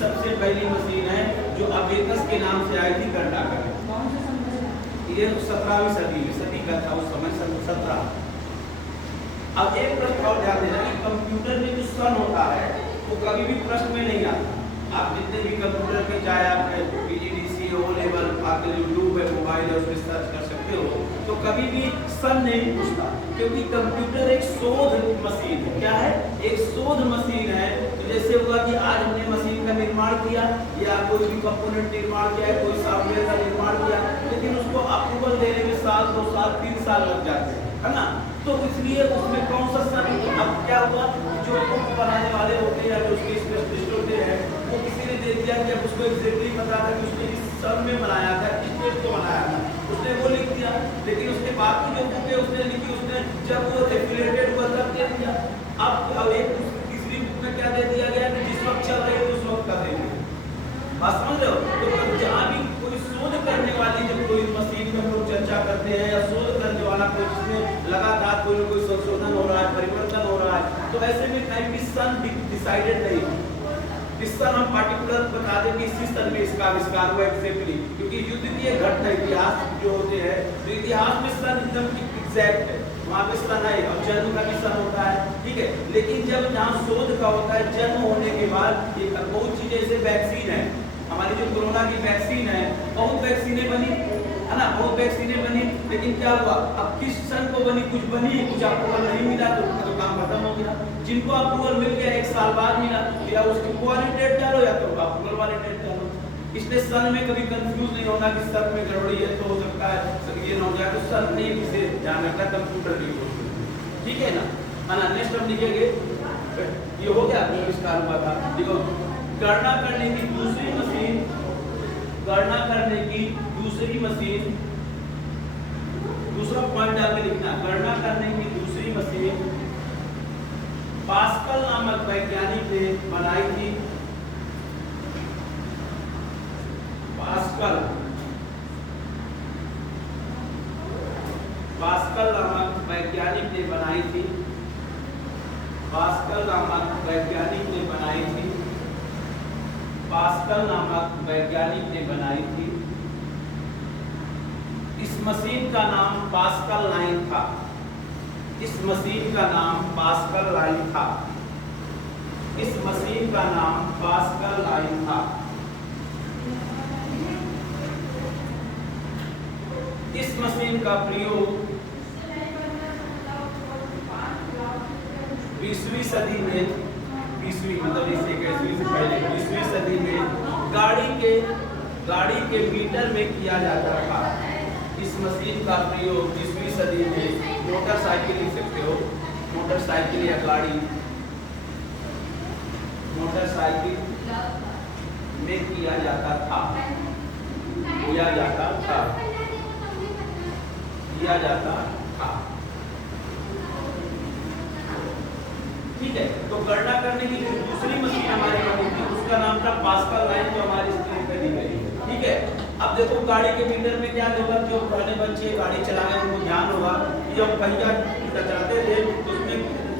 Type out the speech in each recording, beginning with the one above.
सबसे पहली मशीन है जो अबेकस के नाम से आई थी कर्नाटक में। ये 17वीं सदी में, सदी का था उस समय 17। अब एक प्रश्न और ध्यान देना कि कंप्यूटर में जो सन होता है वो कभी भी प्रश्न में नहीं आता। आप जितने भी कंप्यूटर के, चाहे आप पीजीडीसी ओ लेवल आपके यूट्यूब है, मोबाइल है, उसमें सर्च कर सकते हो, तो कभी भी सन नहीं पूछता, क्योंकि कंप्यूटर एक शोध मशीन है। क्या है? एक शोध मशीन है। तो जैसे हुआ कि आज हमने मशीन का निर्माण किया या कोई भी कंपोनेंट निर्माण किया है, कोई सॉफ्टवेयर का निर्माण किया, लेकिन उसको अप्रूवल देने में साल, 2 साल, 3 साल लग जाते हैं, है ना। तो इसलिए उसमें कौन सा सन, अब क्या हुआ, जो बुक बनाने वाले होते हैं या जो उसके स्पेशलिस्ट होते हैं, वो किसी ने दे दिया कि अब उसको एग्जैक्टली पता था कि उसने इस सन में बनाया था, इस डेट को बनाया था, उसने वो लिख दिया। लेकिन उसके बाद की जो बुक है उसने लिखी, उसने जब वो रेगुलेटेड हुआ तब दे दिया। अब एक तीसरी बुक में क्या दे दिया गया कि जिस वक्त चल रही है उस वक्त का दे दिया। बात समझ रहे हो? तो जहाँ भी कोई शोध करने वाली, जब कोई मशीन में हम लोग चर्चा करते हैं या शोध करने वाला कोई, जिसमें लगातार कोई ना कोई संशोधन हो रहा है, परिवर्तन हो रहा है, तो ऐसे में कहीं भी सन डिसाइडेड नहीं है। इस सन हम पार्टिकुलर बता दें कि इसी सन में इसका आविष्कार हुआ एग्जैक्टली, क्योंकि युद्ध की घटना, इतिहास जो होते हैं, तो इतिहास में सन एकदम एग्जैक्ट है, वहाँ पे सन है और जन्म का भी सन होता है, ठीक है। लेकिन जब जहाँ शोध का होता है, जन्म होने के बाद एक बहुत चीजें, जैसे वैक्सीन है, हमारी जो कोरोना की वैक्सीन है, बहुत वैक्सीनें बनी, है ना, बहुत वैक्सीनें बनी, लेकिन क्या हुआ, अब किस सन को बनी, कुछ बनी, कुछ अप्रूवल नहीं मिला, तो काम खत्म हो गया। जिनको अप्रूवल मिल गया 1 साल बाद मिला, या उसकी क्वालिटी डेट डालो या तो अप्रूवल वाली डेट डालो। इसलिए सन में कभी कंफ्यूज नहीं होना कि सन में गड़बड़ी है तो हो सकता है ये ना हो जाए, तो सन नहीं, इसे ध्यान रखना कंप्यूटर की कोर्स, ठीक है ना। नेक्स्ट हम लिखेंगे, ये हो गया आविष्कार हुआ था। देखो, गणना करने की दूसरी मशीन, गणना करने की दूसरी मशीन, दूसरा पॉइंट डाल के लिखना, गणना करने की दूसरी मशीन पास्कल नामक वैज्ञानिक ने बनाई थी। पास्कल नामक वैज्ञानिक ने बनाई थी। पास्कल नामक वैज्ञानिक ने बनाई थी। पास्कल नामक वैज्ञानिक ने बनाई थी। इस मशीन का नाम पास्कल लाइन था। इस मशीन का नाम पास्कल लाइन था। इस मशीन का नाम पास्कल लाइन था। इस मशीन का प्रयोग 20वीं सदी में, 20वीं मतलब इसे 21वीं से पहले 20वीं सदी में गाड़ी के मीटर में किया जाता था। इस मशीन का प्रयोग 20वीं सदी में मोटरसाइकिल, लिख सकते हो, मोटरसाइकिल या गाड़ी, मोटरसाइकिल में किया जाता था। किया जाता था। किया जाता था। ठीक है। तो गणना करने की जो दूसरी मशीन हमारी बनी थी उसका नाम था पास्कल लाइन, जो हमारी स्क्रीन पे दी गई है। ठीक है। अब देखो गाड़ी के मीटर में क्या होगा, जो पुराने बच्चे गाड़ी चलाने उनको ध्यान होगा कि जब पहिया चलाते थे तो उसमें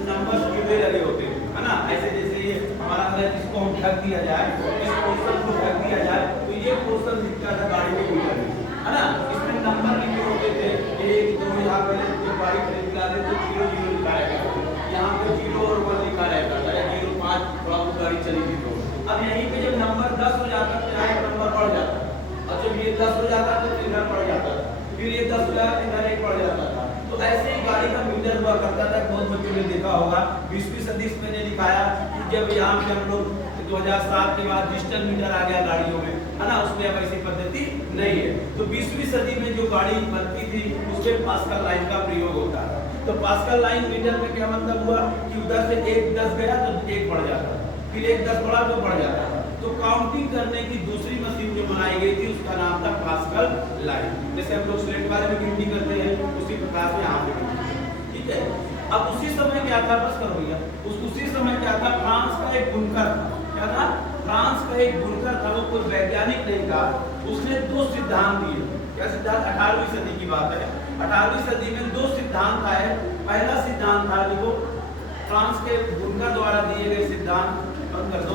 नंबर जुड़े लगे होते थे, है ना। ऐसे जैसे ये हमारा अंदर जिसको हम ढक दिया जाए, इस पोर्शन को ढक दिया जाए, तो ये पोर्शन दिखता था गाड़ी के मीटर में, है ना। इसमें नंबर लिखे होते थे 1 2, यहाँ पे जो गाड़ी खरीद लाते तो 0 0 लिखा रहेगा, यहाँ पे 0 और 1 लिखा रहेगा, चाहे 0 5 थोड़ा वो गाड़ी चली गई तो। अब यहीं पे जब नंबर 10 हो जाता तो यहाँ नंबर बढ़ जाता, और जब ये 10 हो जाता तो इधर बढ़ जाता, फिर ये 10 हो जाता तो इधर 1 बढ़ जाता था। तो ऐसे ही गाड़ी का मीटर हुआ करता था। बहुत बच्चों ने देखा होगा 20वीं सदी में ने दिखाया कि जब यहाँ पे हम लोग 2007 के बाद डिजिटल मीटर आ गया गाड़ियों में, है ना, उसमें अब ऐसी पद्धति नहीं है। तो 20वीं सदी में जो गाड़ी बनती थी उसमें पास्कल लाइन का प्रयोग होता था। तो पास्कल लाइन मीटर में क्या मतलब हुआ कि उधर से 1 10 गया तो 1 बढ़ जाता, फिर 1 10 बढ़ा तो बढ़ जाता। तो काउंटिंग करने की दूसरी मशीन जो बनाई गई थी उसका नाम था पास्कल लाइन। जैसे हम लोग स्लेट बारे में गिनती करते हैं उसी प्रकार से यहाँ पे, ठीक है। अब उसी समय क्या था, बस करो भैया, उसी समय क्या था, फ्रांस का एक बुनकर था। क्या था? फ्रांस का एक बुनकर था, वो कोई वैज्ञानिक नहीं था। उसने 2 सिद्धांत दिए। क्या सिद्धांत? 18वीं सदी की बात है। 18वीं सदी में 2 सिद्धांत आए। पहला सिद्धांत था, देखो फ्रांस के बुनकर द्वारा दिए गए सिद्धांत, बंद कर दो,